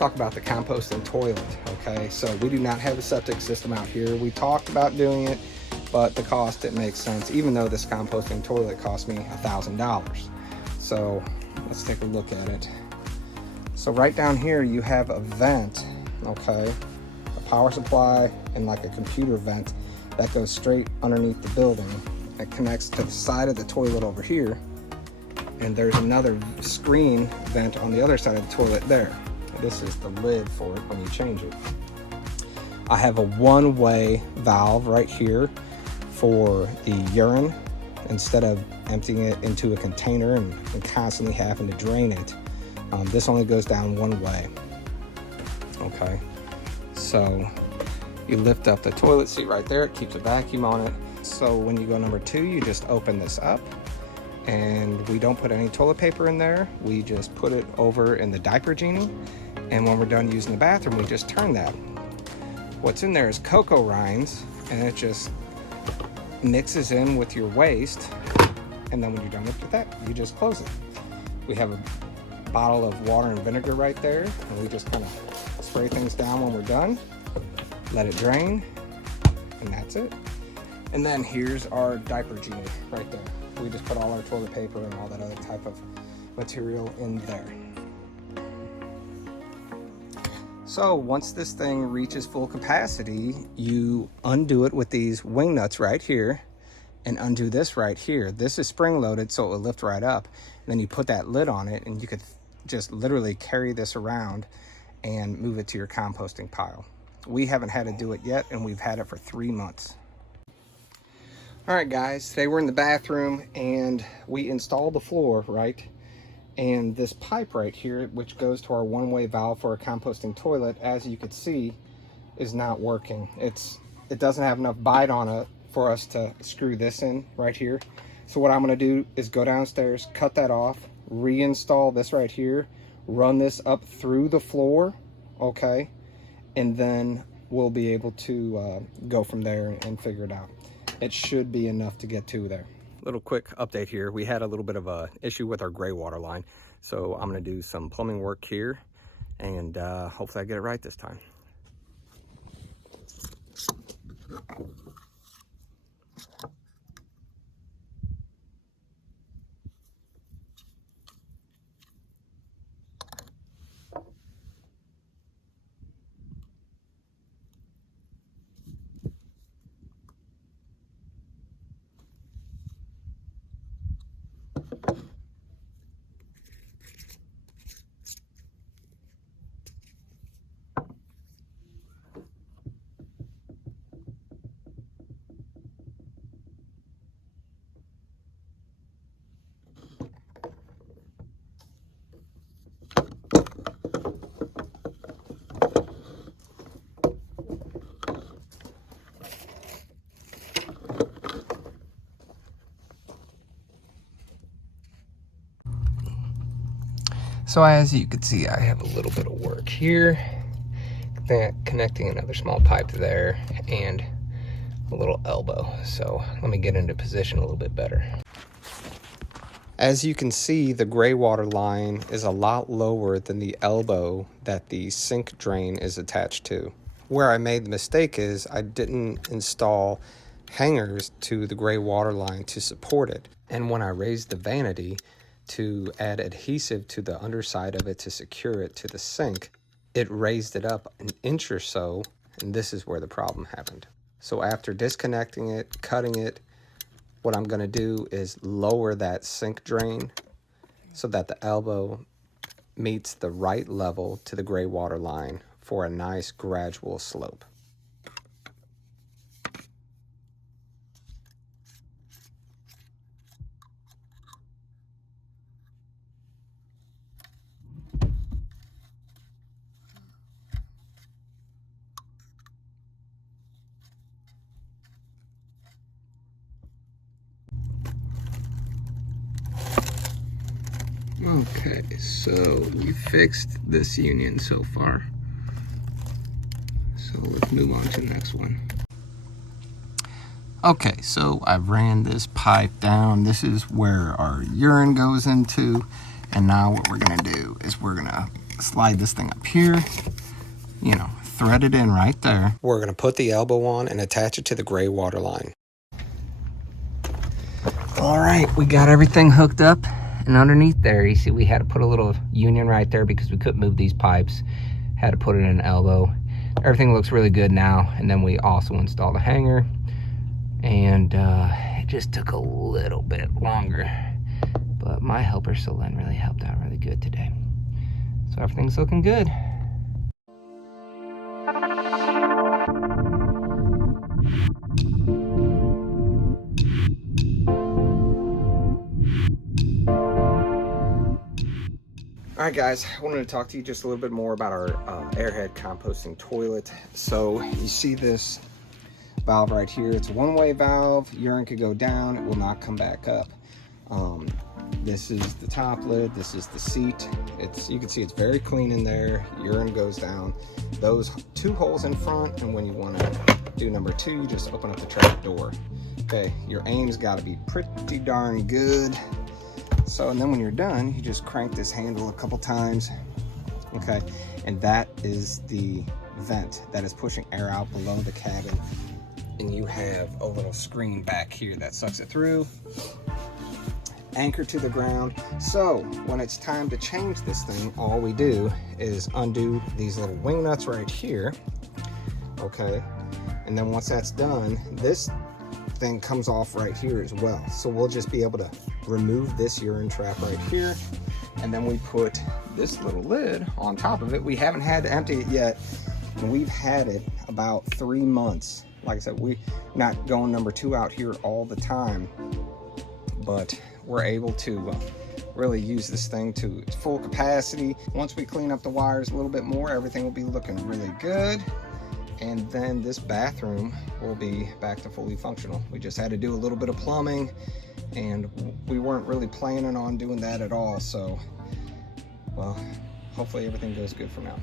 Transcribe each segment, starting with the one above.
talk about the composting toilet, okay? So we do not have a septic system out here. We talked about doing it, but the cost didn't make sense, even though this composting toilet cost me $1,000. So let's take a look at it. So right down here, you have a vent, okay? A power supply and like a computer vent that goes straight underneath the building. It connects to the side of the toilet over here. And there's another screen vent on the other side of the toilet there. This is the lid for it when you change it. I have a one-way valve right here for the urine. Instead of emptying it into a container and constantly having to drain it, this only goes down one way. Okay, so you lift up the toilet seat right there. It keeps a vacuum on it. So when you go number 2, you just open this up. And we don't put any toilet paper in there. We just put it over in the diaper genie. And when we're done using the bathroom, we just turn that. What's in there is cocoa rinds, and it just mixes in with your waste. And then when you're done with that, you just close it. We have a bottle of water and vinegar right there, and we just kind of spray things down when we're done, let it drain, and that's it. And then here's our diaper genie right there. We just put all our toilet paper and all that other type of material in there. So once this thing reaches full capacity, you undo it with these wing nuts right here and undo this right here. This is spring loaded, so it will lift right up. And then you put that lid on it, and you could just literally carry this around and move it to your composting pile. We haven't had to do it yet, and we've had it for 3 months. All right, guys, today we're in the bathroom and we installed the floor, right? And this pipe right here, which goes to our one-way valve for a composting toilet, as you can see, is not working. It doesn't have enough bite on it for us to screw this in right here. So what I'm gonna do is go downstairs, cut that off, reinstall this right here, run this up through the floor, okay? And then we'll be able to go from there and figure it out. It should be enough to get to there. Little quick update here. We had a little bit of a issue with our gray water line. So I'm gonna do some plumbing work here and hopefully I get it right this time. So as you can see, I have a little bit of work here, connecting another small pipe there and a little elbow. So let me get into position a little bit better. As you can see, the gray water line is a lot lower than the elbow that the sink drain is attached to. Where I made the mistake is I didn't install hangers to the gray water line to support it. And when I raised the vanity to add adhesive to the underside of it to secure it to the sink, it raised it up an inch or so, and this is where the problem happened. So after disconnecting it, cutting it, what I'm gonna do is lower that sink drain so that the elbow meets the right level to the gray water line for a nice gradual slope. Okay, so we fixed this union so far. So let's move on to the next one. Okay, so I've ran this pipe down. This is where our urine goes into. And now what we're gonna do is we're gonna slide this thing up here, you know, thread it in right there. We're going to put the elbow on and attach it to the gray water line. All right, we got everything hooked up, and underneath there, you see we had to put a little union right there because we couldn't move these pipes. Had to put it in an elbow. Everything looks really good now, and then we also installed a hanger, and it just took a little bit longer, but my helper Solen really helped out really good today. So everything's looking good. All right, guys, I wanted to talk to you just a little bit more about our Airhead composting toilet. So you see this valve right here. It's a one-way valve. Urine could go down. It will not come back up. This is the top lid. This is the seat. You can see it's very clean in there. Urine goes down. Those two holes in front, and when you want to do number two, you just open up the trap door. Okay, your aim's got to be pretty darn good. So, and then when you're done, you just crank this handle a couple times, okay? And that is the vent that is pushing air out below the cabin. And you have a little screen back here that sucks it through, anchor to the ground. So when it's time to change this thing, all we do is undo these little wing nuts right here, okay? And then once that's done, this thing comes off right here as well. So we'll just be able to remove this urine trap right here, and then we put this little lid on top of it. We haven't had to empty it yet, and we've had it about 3 months. Like I said, we're not going number two out here all the time, but we're able to really use this thing to its full capacity. Once we clean up the wires a little bit more, everything will be looking really good. And then this bathroom will be back to fully functional. We just had to do a little bit of plumbing, and we weren't really planning on doing that at all. So, well, hopefully everything goes good for now.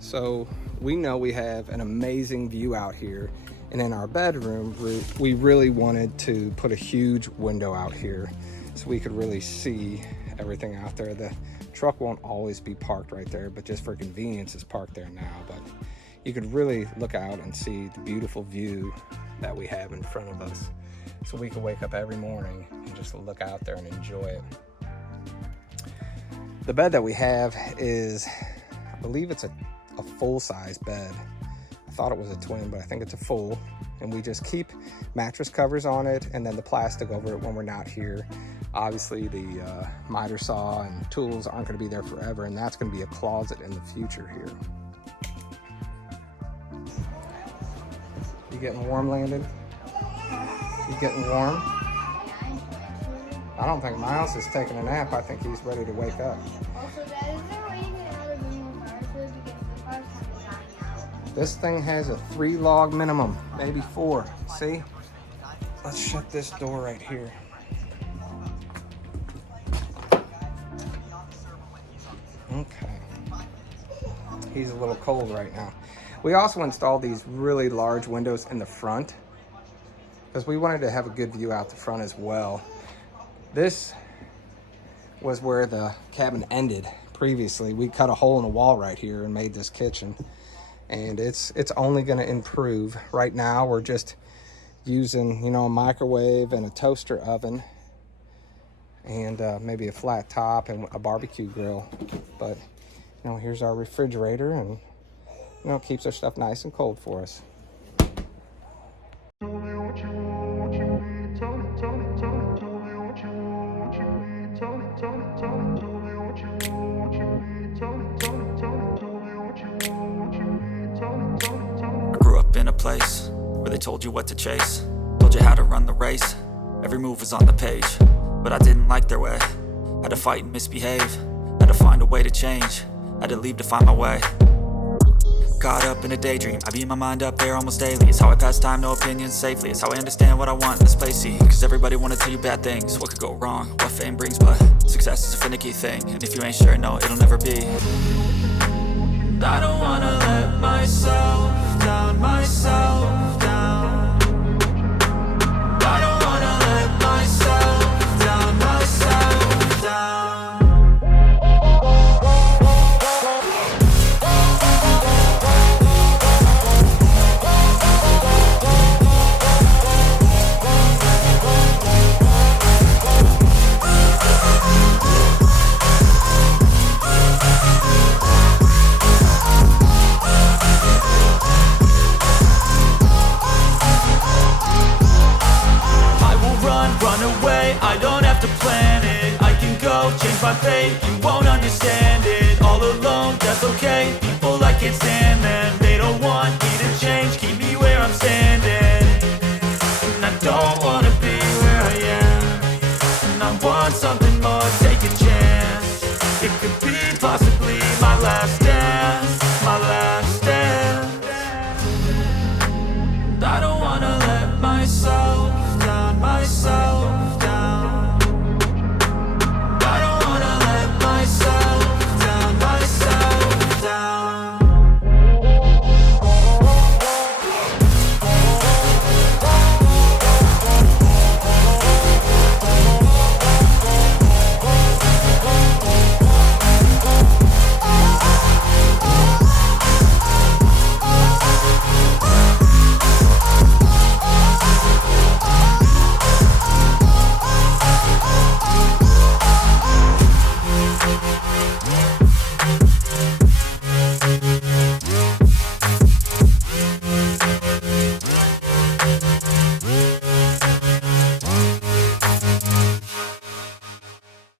So we know we have an amazing view out here, and in our bedroom, we really wanted to put a huge window out here so we could really see everything out there. The truck won't always be parked right there, but just for convenience, it's parked there now. But you could really look out and see the beautiful view that we have in front of us. So we can wake up every morning and just look out there and enjoy it. The bed that we have is, I believe it's a full-size bed. I thought it was a twin, but I think it's a full. And we just keep mattress covers on it and then the plastic over it when we're not here. Obviously the miter saw and tools aren't going to be there forever, and that's going to be a closet in the future here. You getting warm, Landon? You getting warm? I don't think Miles is taking a nap. I think he's ready to wake up. Also, Dad, is there a way you can add a minimum fire code because the fire's kind of dying out? This thing has a 3 log minimum, maybe 4. See? Let's shut this door right here. Okay. He's a little cold right now. We also installed these really large windows in the front because we wanted to have a good view out the front as well. This was where the cabin ended previously. We cut a hole in the wall right here and made this kitchen, and it's only going to improve. Right now we're just using, you know, a microwave and a toaster oven and maybe a flat top and a barbecue grill. But, you know, here's our refrigerator, and, you know, it keeps our stuff nice and cold for us. I grew up in a place where they told you what to chase, told you how to run the race. Every move was on the page, but I didn't like their way. Had to fight and misbehave, had to find a way to change, had to leave to find my way. Caught up in a daydream, I beat my mind up there almost daily. It's how I pass time, no opinions safely. It's how I understand what I want in this place, see. Cause everybody wanna tell you bad things, what could go wrong, what fame brings. But success is a finicky thing, and if you ain't sure, no, it'll never be. I don't wanna let myself down, myself down. I don't wanna let myself down, myself down. hate.